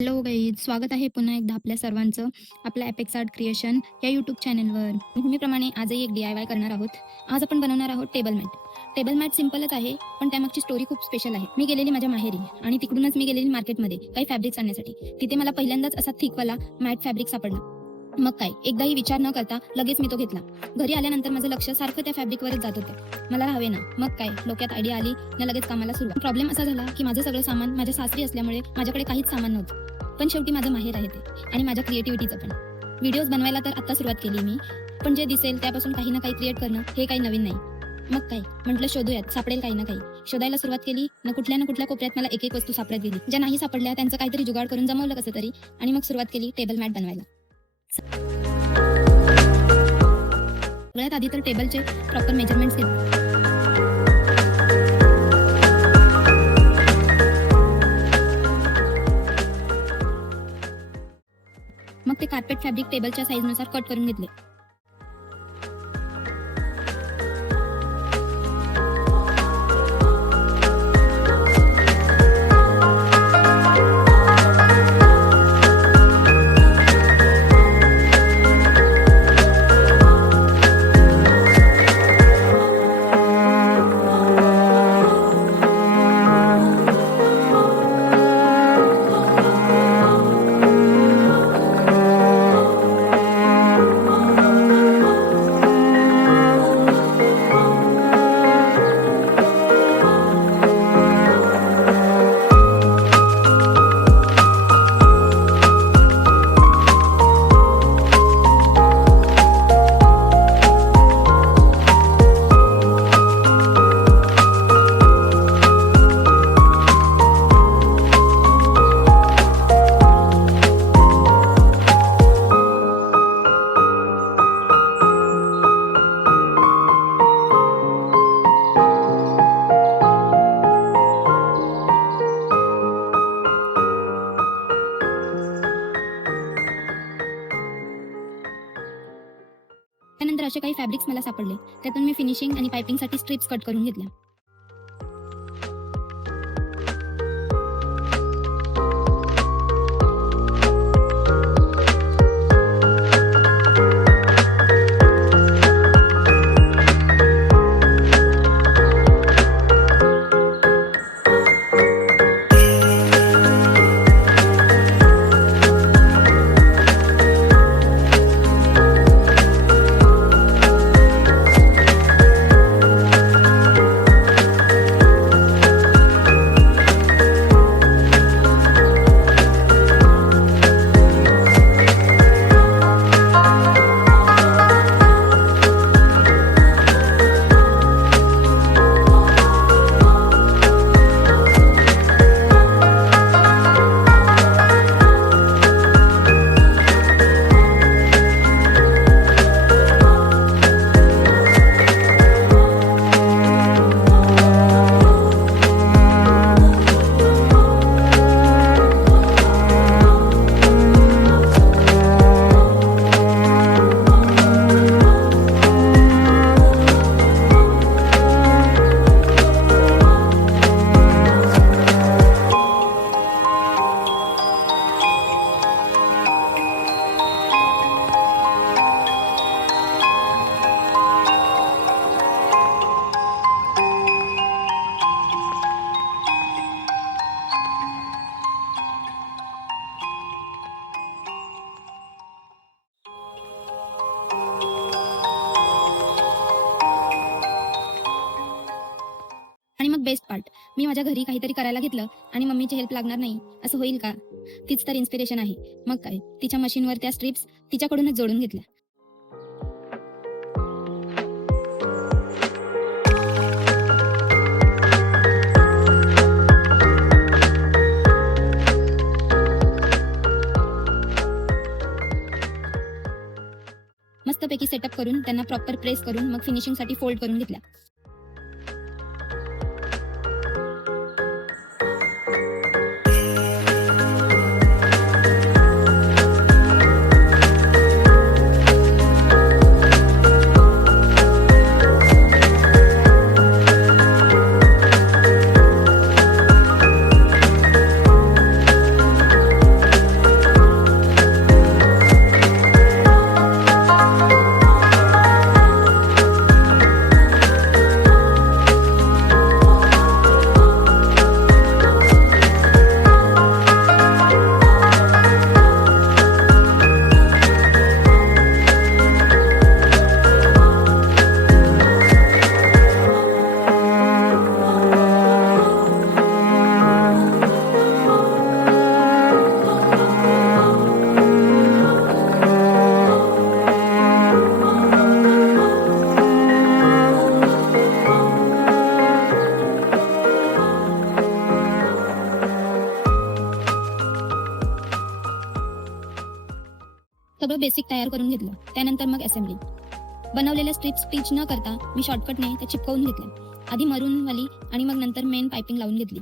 Hello guys, स्वागत आहे पुन्हा एकदा आपल्या सर्वांचं आपल्या एपेक्स आर्ट क्रिएशन या यूट्यूब चॅनलवर. नेहमीप्रमाणे आजही एक DIY करणार आहोत. आज आपण बनवणार आहोत टेबल मॅट. टेबल मॅट सिंपलच आहे, पण त्यामागची स्टोरी खूप स्पेशल आहे. मी गेलेली माझ्या माहेरी आणि तिकडूनच मी गेलेली मार्केटमध्ये काही फॅब्रिक्स आणण्यासाठी. तिथे मला पहिल्यांदाच असा थिकवाला मॅट फॅब्रिक सापडला. मग काय, एकदाही विचार न करता लगेच मी तो घेतला. घरी आल्यानंतर माझं लक्ष सारखं त्या फॅब्रिकवरच जात होतं. मला हवे ना. मग काय, डोक्यात आयडिया आली ना लगेच कामाला सुरुवात. प्रॉब्लेम असा झाला की माझं सगळं सामान माझ्या सासरी असल्यामुळे माझ्याकडे काहीच सामान नव्हतं. पण शेवटी माझं माहेर आहे ते, आणि माझ्या क्रिएटिव्हिटीचं पण. व्हिडिओज बनवायला तर आता सुरुवात केली मी, पण जे दिसेल त्यापासून काही ना काही क्रिएट करणं हे काही नवीन नाही. मग काय, म्हटलं शोधूयात, सापडेल काही ना काही. शोधायला सुरुवात केली ना कुठल्या ना कुठल्या कोपऱ्यात मला एक एक वस्तू सापडत गेली. ज्या नाही सापडल्या त्यांचं काहीतरी जुगाड करून जमवलं कसं तरी, आणि मग सुरुवात केली टेबल मॅट बनवायला. सगळ्यात आधी तर टेबलचे प्रॉपर मेजरमेंट्स घेतले. मग ते कार्पेट फॅब्रिक टेबलच्या साईजनुसार कट करून घेतले. त्यानंतर असे काही फॅब्रिक्स मला सापडले. त्यातून मी फिनिशिंग आणि पायपिंगसाठी स्ट्रिप्स कट करून घेतल्या. आणि मग बेस्ट पार्ट, मी माझ्या घरी काहीतरी करायला घेतलं आणि मम्मीची हेल्प लागणार नाही असं होईल का? तीच तर इन्स्पिरेशन आहे. मग काय, तिच्या मशीनवर त्या स्ट्रिप्स तिच्याकडूनच जोडून घेतल्या. मस्तपैकी सेटअप करून त्यांना प्रॉपर प्रेस करून मग फिनिशिंगसाठी फोल्ड करून घेतल्या. सगळं बेसिक तयार करून घेतलं. त्यानंतर मग असेंब्ली. बनवलेल्या स्ट्रिप्स स्टिच न करता मी शॉर्टकटने त्या चिपकवून घेतल्या. आधी मरून वाली आणि मग नंतर मेन पायपिंग लावून घेतली.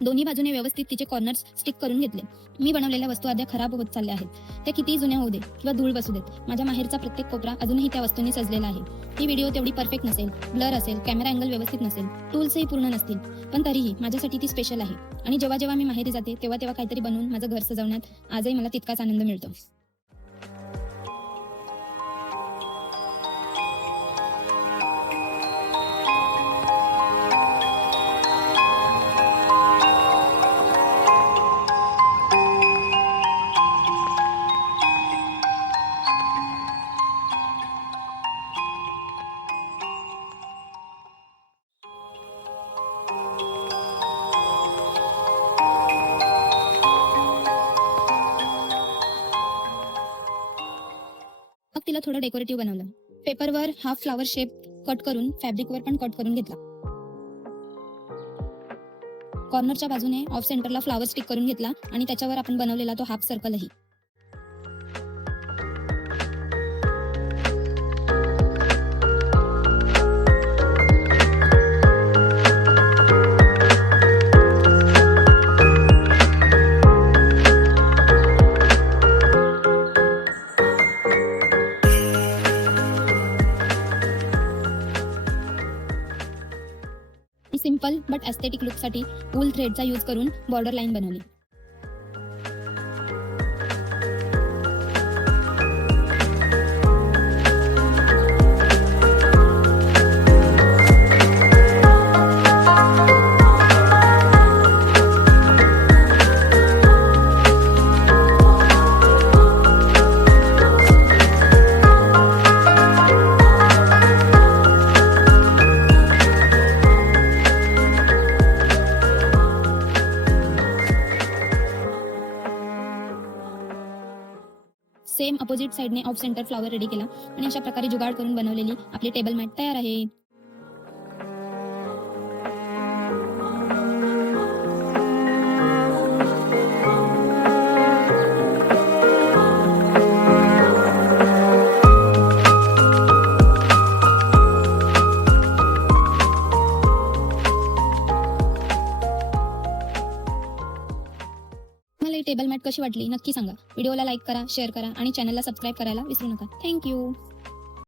दोन्ही बाजूने व्यवस्थित तिचे कॉर्नर्स स्टिक करून घेतले. मी बनवलेल्या वस्तू अद्या खराब होत चालल्या आहेत. त्या कितीही जुन्या होऊ दे किंवा धूळ बसू देत, माझ्या माहेरचा प्रत्येक कोपरा अजूनही त्या वस्तूंनी सजलेला आहे. ही व्हिडिओ तेवढी परफेक्ट नसेल, ब्लर असेल, कॅमेरा अँगल व्यवस्थित नसेल, टूल्सही पूर्ण नसतील, पण तरीही माझ्यासाठी ती स्पेशल आहे. आणि जेव्हा जेव्हा मी माहेरी जाते तेव्हा काहीतरी बनवून माझं घर सजवण्यात आजही मला तितकाच आनंद मिळतो. मग तिला थोडं डेकोरेटिव्ह बनवलं. पेपरवर हाफ फ्लावर शेप कट करून फॅब्रिकवर पण कट करून घेतला. कॉर्नरच्या बाजूने ऑफ सेंटरला फ्लावर स्टिक करून घेतला आणि त्याच्यावर आपण बनवलेला तो हाफ सर्कलही. सिंपल बट एस्थेटिक लुकसाठी वूल थ्रेडचा यूज करून बॉर्डर लाईन बनवली. सेम अपोजिट साइडने ऑफ सेंटर फ्लावर रेडी केला आणि अशा प्रकारे जुगाड करून बनवलेली आपली टेबल मॅट तयार आहे. टेबल मॅट कशी वाटली नक्की सांगा. व्हिडिओला लाईक करा, शेअर करा आणि चॅनलला सबस्क्राईब करायला विसरू नका. थँक्यू.